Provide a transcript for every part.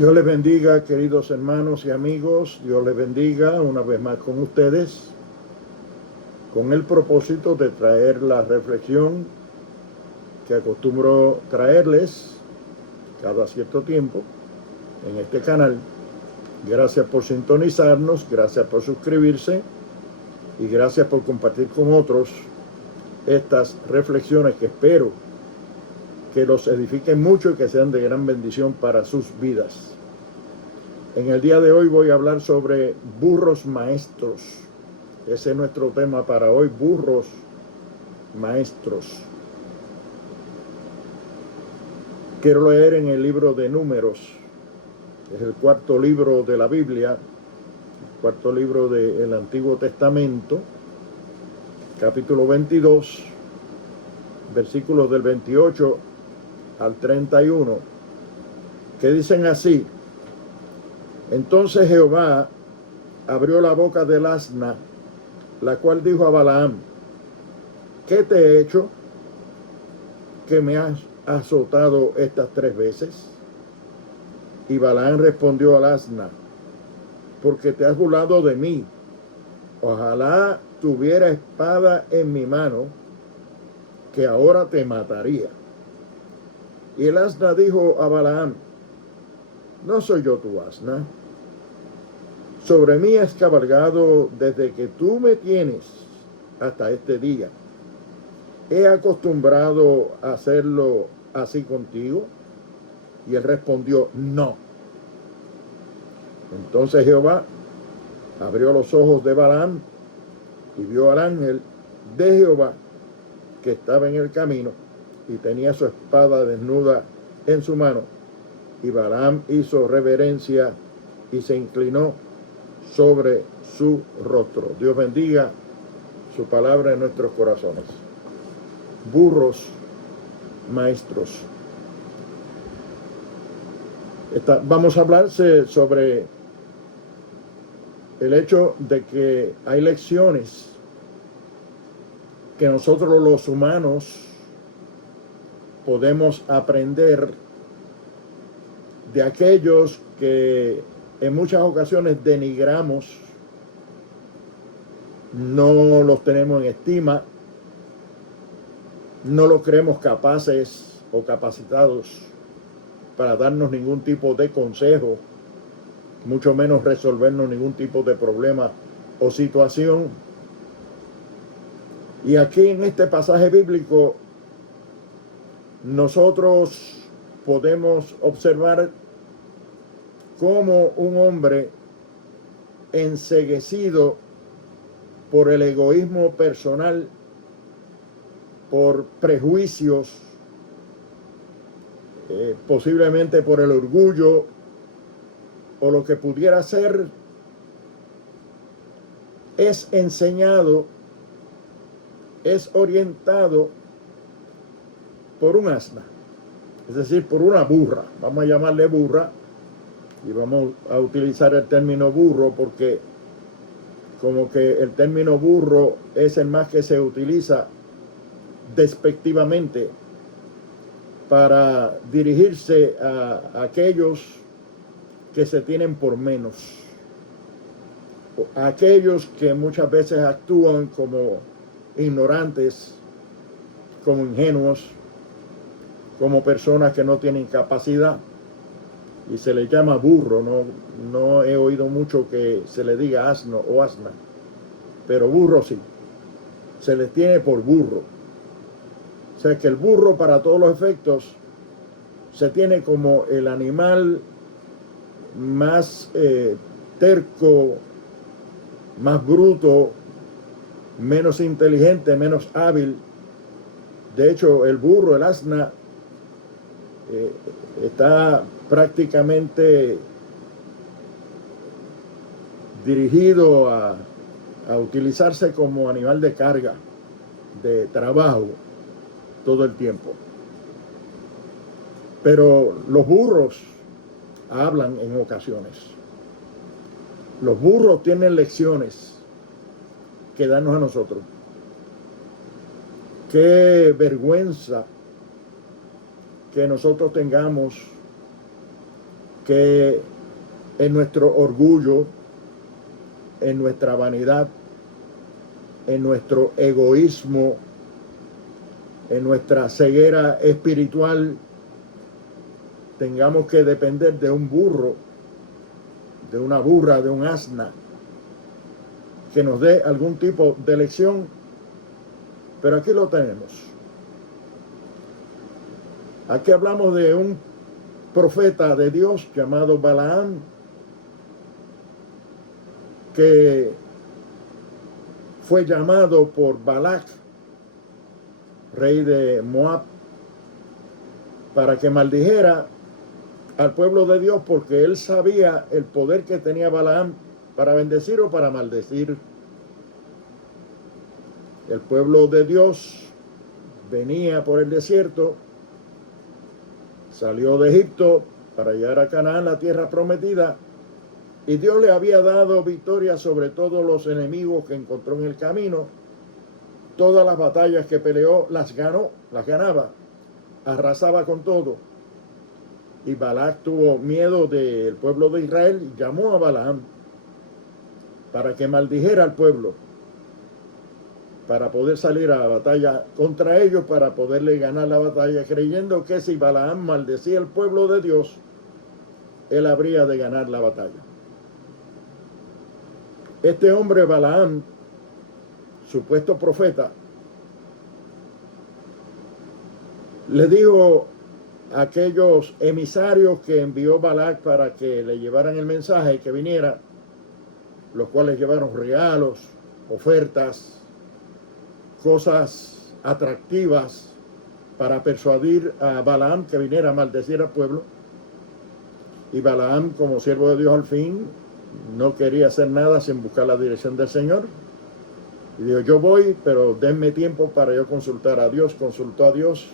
Dios les bendiga, queridos hermanos y amigos. Dios les bendiga una vez más con ustedes, con el propósito de traer la reflexión que acostumbro traerles cada cierto tiempo en este canal. Gracias por sintonizarnos, gracias por suscribirse y gracias por compartir con otros estas reflexiones que espero que los edifiquen mucho y que sean de gran bendición para sus vidas. En el día de hoy voy a hablar sobre burros maestros. Ese es nuestro tema para hoy, burros maestros. Quiero leer en el libro de Números, es el cuarto libro de la Biblia, el cuarto libro del Antiguo Testamento, capítulo 22, versículos del 28 al 31, que dicen así: Entonces Jehová abrió la boca del asna, la cual dijo a Balaam: ¿Qué te he hecho que me has azotado estas 3 veces? Y Balaam respondió al asna: porque te has burlado de mí. Ojalá tuviera espada en mi mano, que ahora te mataría. Y el asna dijo a Balaam: ¿no soy yo tu asna? Sobre mí has cabalgado desde que tú me tienes hasta este día. ¿He acostumbrado a hacerlo así contigo? Y él respondió: no. Entonces Jehová abrió los ojos de Balaam y vio al ángel de Jehová que estaba en el camino y tenía su espada desnuda en su mano. Y Balaam hizo reverencia y se inclinó sobre su rostro. Dios bendiga su palabra en nuestros corazones. Burros maestros. Vamos a hablar sobre el hecho de que hay lecciones que nosotros los humanos podemos aprender de aquellos que en muchas ocasiones denigramos, no los tenemos en estima, no los creemos capaces o capacitados para darnos ningún tipo de consejo, mucho menos resolvernos ningún tipo de problema o situación. Y aquí en este pasaje bíblico nosotros podemos observar cómo un hombre enceguecido por el egoísmo personal, por prejuicios, posiblemente por el orgullo o lo que pudiera ser, es enseñado, es orientado por un asna, es decir, por una burra. Vamos a llamarle burra y vamos a utilizar el término burro porque como que el término burro es el más que se utiliza despectivamente para dirigirse a aquellos que se tienen por menos, a aquellos que muchas veces actúan como ignorantes, como ingenuos, como personas que no tienen capacidad, y se les llama burro. No he oído mucho que se le diga asno o asna, pero burro sí, se les tiene por burro. O sea que el burro, para todos los efectos, se tiene como el animal más terco, más bruto, menos inteligente, menos hábil. De hecho, el burro, el asna, está prácticamente dirigido a utilizarse como animal de carga, de trabajo, todo el tiempo. Pero los burros hablan en ocasiones. Los burros tienen lecciones que darnos a nosotros. Qué vergüenza que nosotros tengamos que en nuestro orgullo, en nuestra vanidad, en nuestro egoísmo, en nuestra ceguera espiritual, tengamos que depender de un burro, de una burra, de un asna, que nos dé algún tipo de lección. Pero aquí lo tenemos. Aquí hablamos de un profeta de Dios llamado Balaam, que fue llamado por Balac, rey de Moab, para que maldijera al pueblo de Dios, porque él sabía el poder que tenía Balaam para bendecir o para maldecir. El pueblo de Dios venía por el desierto, salió de Egipto para llegar a Canaán, la tierra prometida, y Dios le había dado victoria sobre todos los enemigos que encontró en el camino. Todas las batallas que peleó las ganó, las ganaba, arrasaba con todo. Y Balac tuvo miedo del pueblo de Israel y llamó a Balaam para que maldijera al pueblo, para poder salir a la batalla contra ellos, para poderle ganar la batalla, creyendo que si Balaam maldecía al pueblo de Dios, él habría de ganar la batalla. Este hombre Balaam, supuesto profeta, le dijo a aquellos emisarios que envió Balac para que le llevaran el mensaje y que viniera, los cuales llevaron regalos, ofertas, cosas atractivas para persuadir a Balaam que viniera a maldecir al pueblo. Y Balaam, como siervo de Dios al fin, no quería hacer nada sin buscar la dirección del Señor. Y dijo, yo voy, pero denme tiempo para yo consultar a Dios. Consultó a Dios.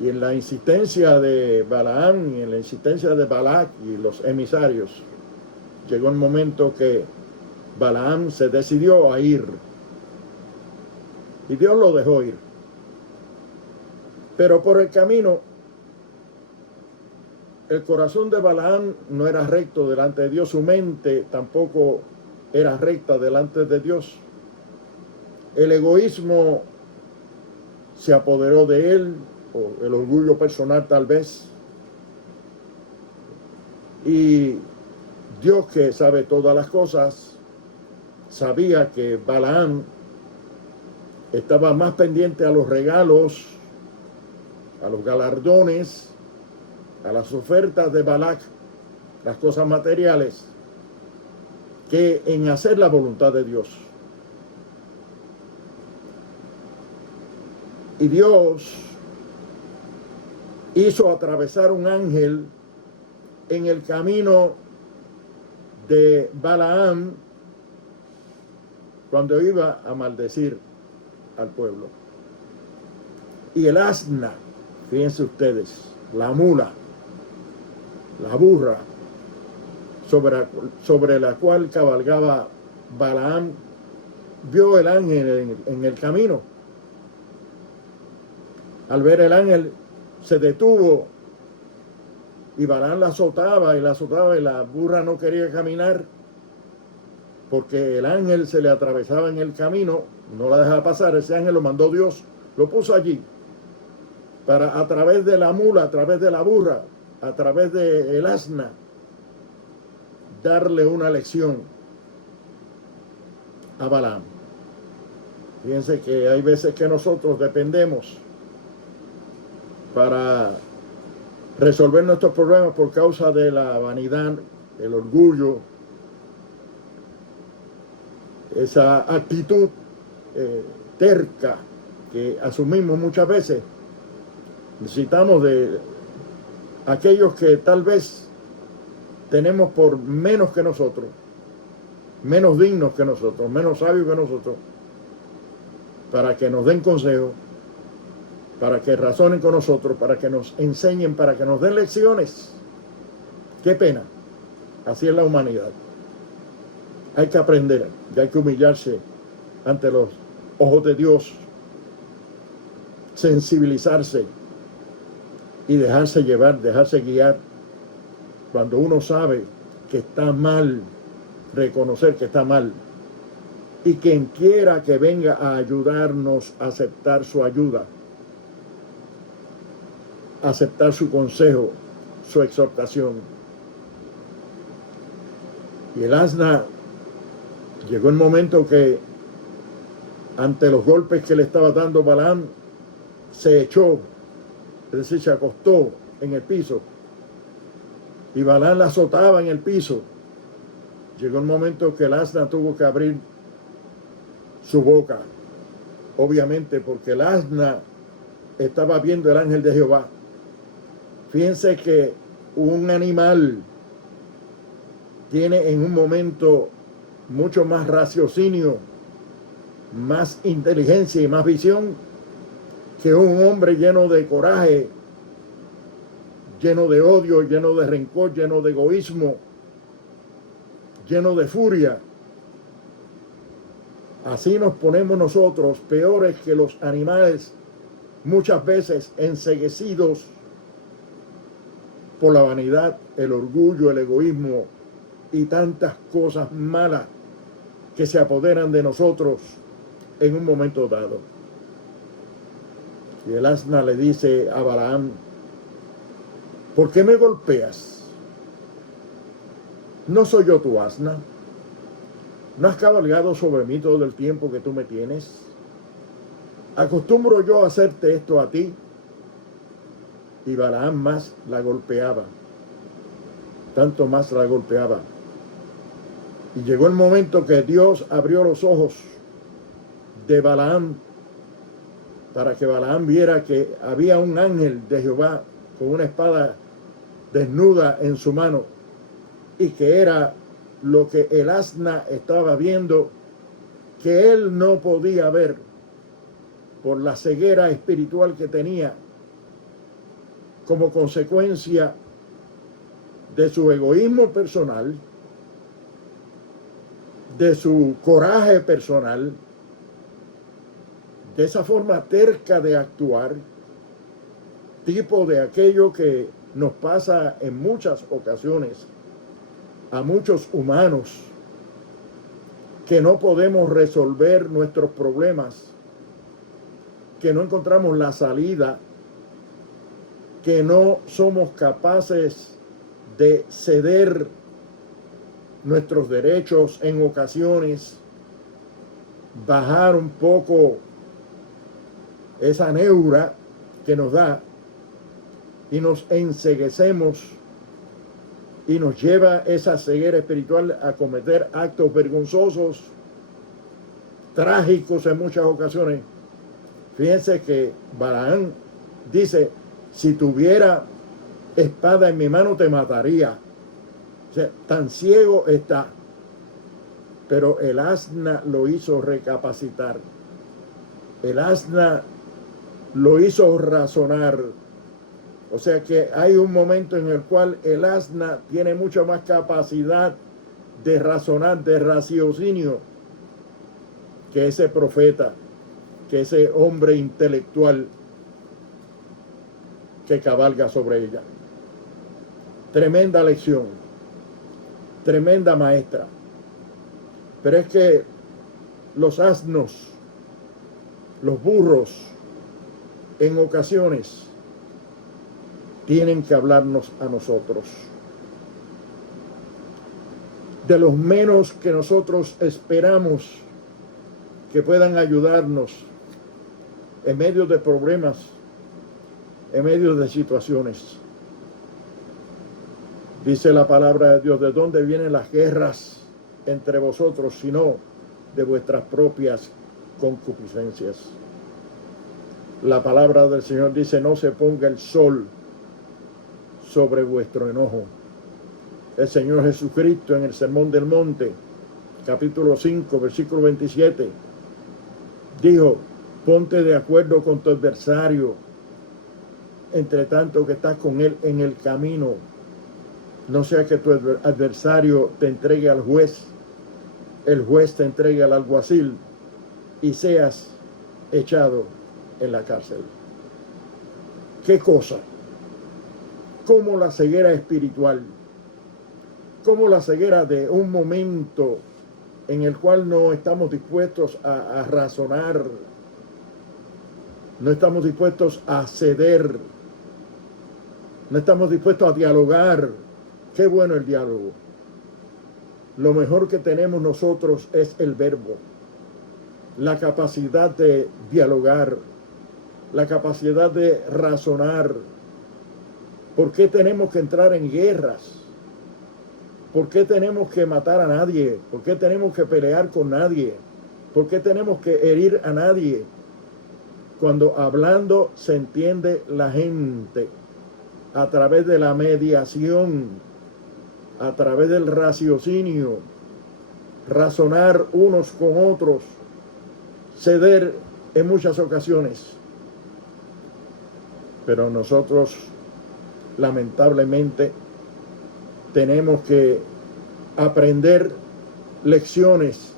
Y en la insistencia de Balaam y en la insistencia de Balac y los emisarios, llegó un momento que Balaam se decidió a ir. Y Dios lo dejó ir. Pero por el camino, el corazón de Balaam no era recto delante de Dios. Su mente tampoco era recta delante de Dios. El egoísmo se apoderó de él, o el orgullo personal tal vez. Y Dios, que sabe todas las cosas, sabía que Balaam estaba más pendiente a los regalos, a los galardones, a las ofertas de Balac, las cosas materiales, que en hacer la voluntad de Dios. Y Dios hizo atravesar un ángel en el camino de Balaam cuando iba a maldecir al pueblo. Y el asna, fíjense ustedes, la mula, la burra, sobre la cual cabalgaba Balaam, vio el ángel en el camino. Al ver el ángel, se detuvo y Balaam la azotaba y la burra no quería caminar porque el ángel se le atravesaba en el camino, no la dejaba pasar. Ese ángel lo mandó Dios, lo puso allí para, a través de la mula, a través de la burra, a través del asna, darle una lección a Balaam. Fíjense que hay veces que nosotros dependemos para resolver nuestros problemas por causa de la vanidad, el orgullo, esa actitud terca que asumimos muchas veces. Necesitamos de aquellos que tal vez tenemos por menos que nosotros, menos dignos que nosotros, menos sabios que nosotros, para que nos den consejo, para que razonen con nosotros, para que nos enseñen, para que nos den lecciones. Qué pena, así es la humanidad. Hay que aprender, y hay que humillarse ante los ojos de Dios, sensibilizarse y dejarse llevar, dejarse guiar. Cuando uno sabe que está mal, reconocer que está mal. Y quien quiera que venga a ayudarnos a aceptar su ayuda, aceptar su consejo, su exhortación. Y el asna llegó el momento que ante los golpes que le estaba dando Balaam, se echó, es decir, se acostó en el piso. Y Balaam la azotaba en el piso. Llegó el momento que el asna tuvo que abrir su boca, obviamente porque el asna estaba viendo el ángel de Jehová. Fíjense que un animal tiene en un momento mucho más raciocinio, más inteligencia y más visión que un hombre lleno de coraje, lleno de odio, lleno de rencor, lleno de egoísmo, lleno de furia. Así nos ponemos nosotros, peores que los animales, muchas veces enceguecidos por la vanidad, el orgullo, el egoísmo y tantas cosas malas que se apoderan de nosotros en un momento dado. Y el asna le dice a Balaam: ¿por qué me golpeas? ¿No soy yo tu asna? ¿No has cabalgado sobre mí todo el tiempo que tú me tienes? ¿Acostumbro yo a hacerte esto a ti? Y Balaam más la golpeaba, tanto más la golpeaba. Y llegó el momento que Dios abrió los ojos de Balaam para que Balaam viera que había un ángel de Jehová con una espada desnuda en su mano, y que era lo que el asna estaba viendo, que él no podía ver por la ceguera espiritual que tenía como consecuencia de su egoísmo personal, de su coraje personal, de esa forma terca de actuar, tipo de aquello que nos pasa en muchas ocasiones a muchos humanos, que no podemos resolver nuestros problemas, que no encontramos la salida, que no somos capaces de ceder nuestros derechos en ocasiones, bajar un poco esa neura que nos da y nos enceguecemos y nos lleva esa ceguera espiritual a cometer actos vergonzosos, trágicos en muchas ocasiones. Fíjense que Balaam dice: si tuviera espada en mi mano te mataría. O sea, tan ciego está. Pero el asna lo hizo recapacitar. El asna lo hizo razonar. O sea que hay un momento en el cual el asna tiene mucha más capacidad de razonar, de raciocinio, que ese profeta, que ese hombre intelectual que cabalga sobre ella. Tremenda lección, tremenda maestra. Pero es que los asnos, los burros, en ocasiones tienen que hablarnos a nosotros. De los menos que nosotros esperamos que puedan ayudarnos en medio de problemas, en medio de situaciones. Dice la palabra de Dios: ¿de dónde vienen las guerras entre vosotros, sino de vuestras propias concupiscencias? La palabra del Señor dice: no se ponga el sol sobre vuestro enojo. El Señor Jesucristo, en el Sermón del Monte, capítulo 5, versículo 27, dijo: ponte de acuerdo con tu adversario, entre tanto que estás con él en el camino, no sea que tu adversario te entregue al juez, el juez te entregue al alguacil y seas echado en la cárcel. ¿Qué cosa? como la ceguera espiritual, como la ceguera de un momento en el cual no estamos dispuestos a razonar, no estamos dispuestos a ceder, no estamos dispuestos a dialogar. Qué bueno el diálogo. Lo mejor que tenemos nosotros es el verbo, la capacidad de dialogar, la capacidad de razonar. ¿Por qué tenemos que entrar en guerras? ¿Por qué tenemos que matar a nadie? ¿Por qué tenemos que pelear con nadie? ¿Por qué tenemos que herir a nadie? Cuando hablando se entiende la gente a través de la mediación, a través del raciocinio, razonar unos con otros, ceder en muchas ocasiones. Pero nosotros, lamentablemente, tenemos que aprender lecciones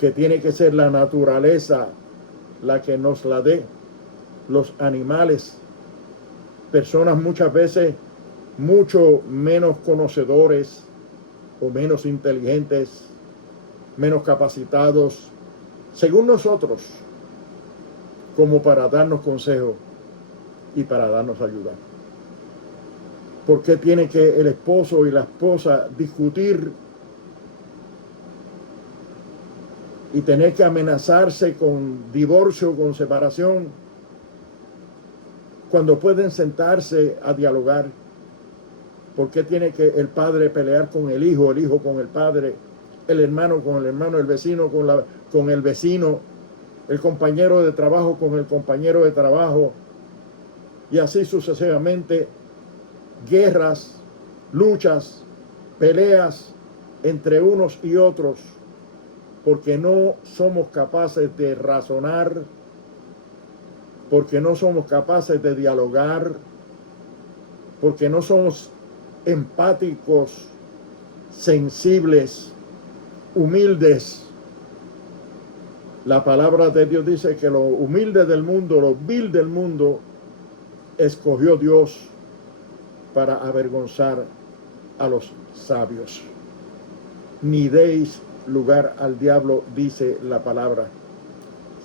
que tiene que ser la naturaleza la que nos la dé, los animales, personas muchas veces mucho menos conocedores o menos inteligentes, menos capacitados, según nosotros, como para darnos consejo y para darnos ayuda. ¿Por qué tiene que el esposo y la esposa discutir y tener que amenazarse con divorcio, con separación, cuando pueden sentarse a dialogar? ¿Por qué tiene que el padre pelear con el hijo con el padre, el hermano con el hermano, el vecino con el vecino, el compañero de trabajo con el compañero de trabajo, y así sucesivamente? Guerras, luchas, peleas entre unos y otros, porque no somos capaces de razonar, porque no somos capaces de dialogar, porque no somos empáticos, sensibles, humildes. La palabra de Dios dice que lo humilde del mundo, lo vil del mundo, escogió Dios para avergonzar a los sabios. Ni deis lugar al diablo, dice la palabra.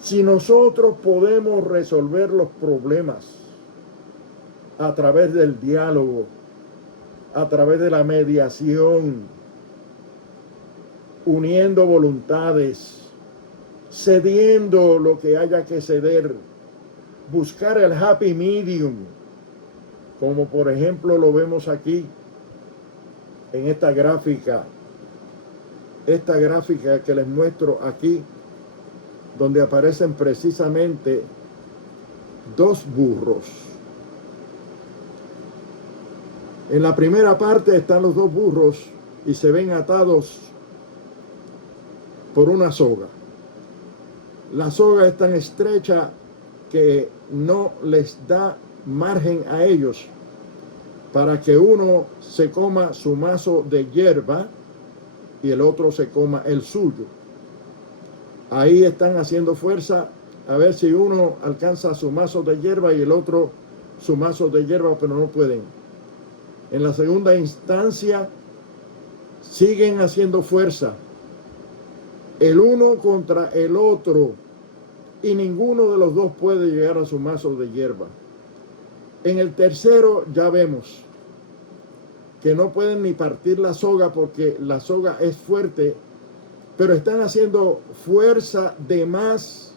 Si nosotros podemos resolver los problemas a través del diálogo, a través de la mediación, uniendo voluntades, cediendo lo que haya que ceder, buscar el happy medium, como por ejemplo lo vemos aquí en esta gráfica que les muestro aquí, donde aparecen precisamente dos burros. En la primera parte están los dos burros y se ven atados por una soga. La soga es tan estrecha que no les da margen a ellos para que uno se coma su mazo de hierba y el otro se coma el suyo. Ahí están haciendo fuerza a ver si uno alcanza su mazo de hierba y el otro su mazo de hierba, pero no pueden. En la segunda instancia siguen haciendo fuerza el uno contra el otro y ninguno de los dos puede llegar a su mazo de hierba. En el tercero ya vemos que no pueden ni partir la soga porque la soga es fuerte, pero están haciendo fuerza de más,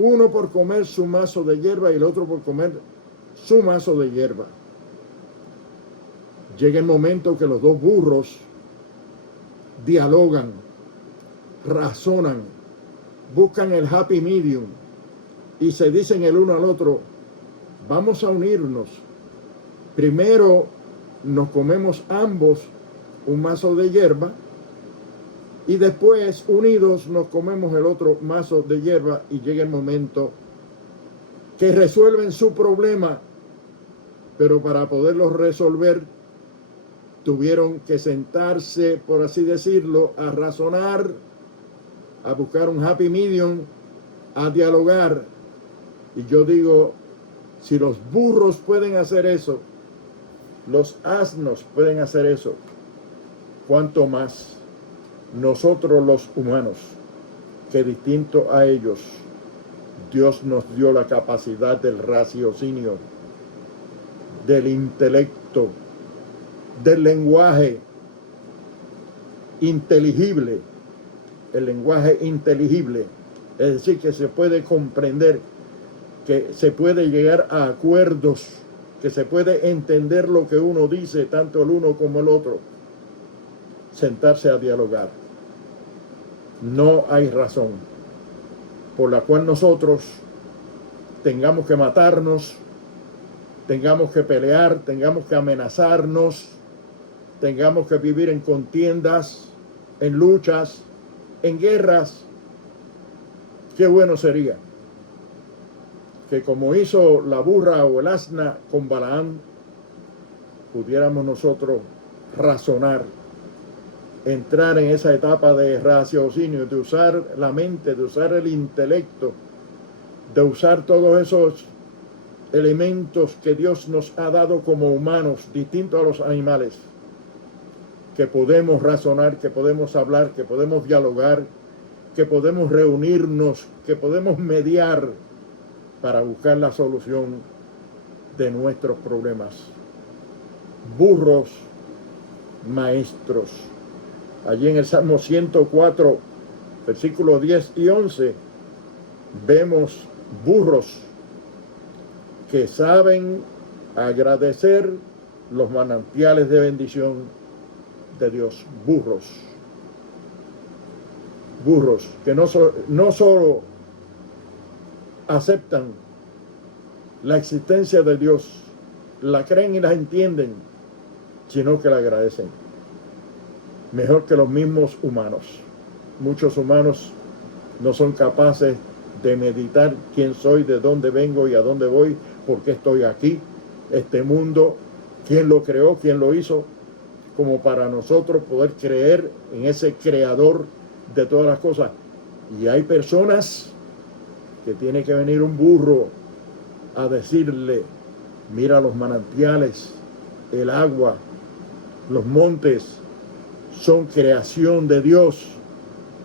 uno por comer su mazo de hierba y el otro por comer su mazo de hierba. Llega el momento que los dos burros dialogan, razonan, buscan el happy medium y se dicen el uno al otro: vamos a unirnos. Primero nos comemos ambos un mazo de hierba y después unidos nos comemos el otro mazo de hierba, y llega el momento que resuelven su problema, pero para poderlo resolver tuvieron que sentarse, por así decirlo, a razonar, a buscar un happy medium, a dialogar. Y yo digo, si los burros pueden hacer eso, Los asnos pueden hacer eso. ¿Cuánto más nosotros los humanos, que distinto a ellos, Dios nos dio la capacidad del raciocinio, del intelecto, del lenguaje inteligible, el lenguaje inteligible, es decir, que se puede comprender, que se puede llegar a acuerdos, que se puede entender lo que uno dice, tanto el uno como el otro, sentarse a dialogar. No hay razón por la cual nosotros tengamos que matarnos, tengamos que pelear, tengamos que amenazarnos, tengamos que vivir en contiendas, en luchas, en guerras. Qué bueno sería que, como hizo la burra o el asna con Balaam, pudiéramos nosotros razonar, entrar en esa etapa de raciocinio, de usar la mente, de usar el intelecto, de usar todos esos elementos que Dios nos ha dado como humanos, distintos a los animales, que podemos razonar, que podemos hablar, que podemos dialogar, que podemos reunirnos, que podemos mediar para buscar la solución de nuestros problemas. Burros maestros. Allí en el Salmo 104, versículos 10 y 11, vemos burros que saben agradecer los manantiales de bendición de Dios. Burros que no solo aceptan la existencia de Dios, la creen y la entienden, sino que la agradecen. Mejor que los mismos humanos. Muchos humanos no son capaces de meditar quién soy, de dónde vengo y a dónde voy, por qué estoy aquí, este mundo, quién lo creó, quién lo hizo, como para nosotros poder creer en ese creador de todas las cosas. Y hay personas que tiene que venir un burro a decirle: mira los manantiales, el agua, los montes, son creación de Dios.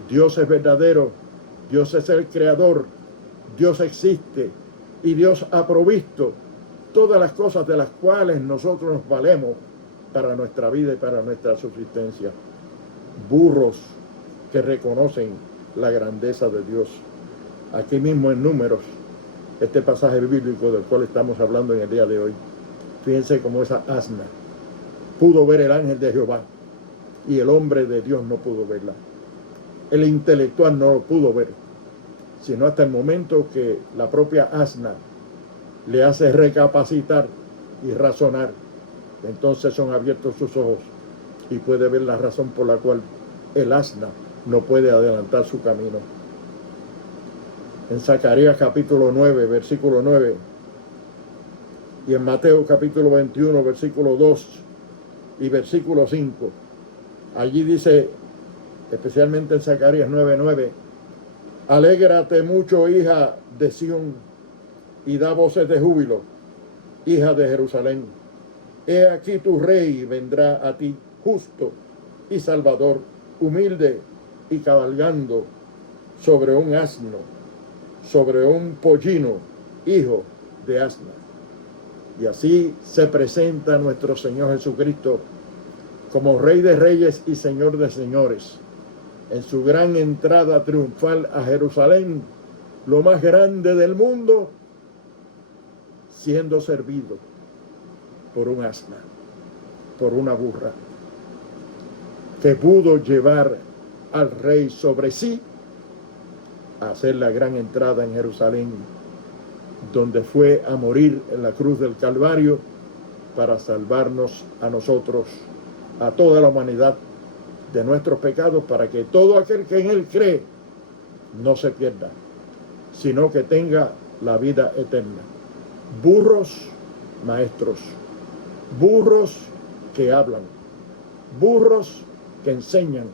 Dios es verdadero, Dios es el creador, Dios existe y Dios ha provisto todas las cosas de las cuales nosotros nos valemos para nuestra vida y para nuestra subsistencia. Burros que reconocen la grandeza de Dios. Aquí mismo en Números, este pasaje bíblico del cual estamos hablando en el día de hoy, fíjense cómo esa asna pudo ver el ángel de Jehová y el hombre de Dios no pudo verla. El intelectual no lo pudo ver, sino hasta el momento que la propia asna le hace recapacitar y razonar. Entonces son abiertos sus ojos y puede ver la razón por la cual el asna no puede adelantar su camino. En Zacarías capítulo 9, versículo 9, y en Mateo capítulo 21, versículo 2 y versículo 5, allí dice, especialmente en Zacarías 9:9, alégrate mucho, hija de Sión, y da voces de júbilo, hija de Jerusalén. He aquí tu rey vendrá a ti, justo y salvador, humilde y cabalgando sobre un asno, sobre un pollino, hijo de asna. Y así se presenta nuestro Señor Jesucristo como Rey de Reyes y Señor de Señores, en su gran entrada triunfal a Jerusalén, lo más grande del mundo, siendo servido por un asna, por una burra, que pudo llevar al rey sobre sí a hacer la gran entrada en Jerusalén, donde fue a morir en la cruz del Calvario para salvarnos a nosotros, a toda la humanidad, de nuestros pecados, para que todo aquel que en él cree no se pierda, sino que tenga la vida eterna. Burros maestros, burros que hablan, burros que enseñan,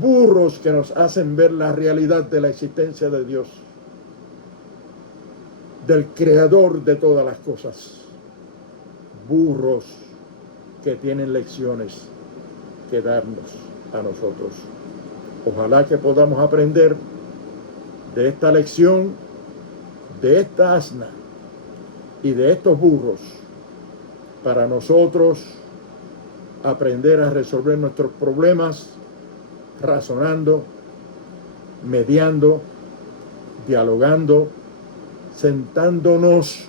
burros que nos hacen ver la realidad de la existencia de Dios, del creador de todas las cosas. Burros que tienen lecciones que darnos a nosotros. Ojalá que podamos aprender de esta lección, de esta asna y de estos burros, para nosotros aprender a resolver nuestros problemas razonando, mediando, dialogando, sentándonos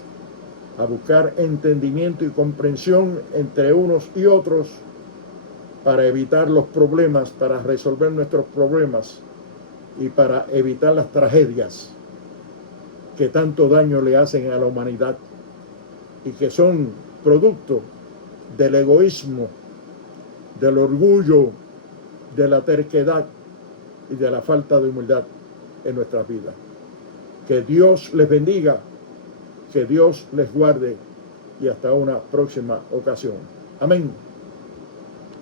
a buscar entendimiento y comprensión entre unos y otros para evitar los problemas, para resolver nuestros problemas y para evitar las tragedias que tanto daño le hacen a la humanidad y que son producto del egoísmo, del orgullo, de la terquedad y de la falta de humildad en nuestras vidas. Que Dios les bendiga, que Dios les guarde y hasta una próxima ocasión. Amén.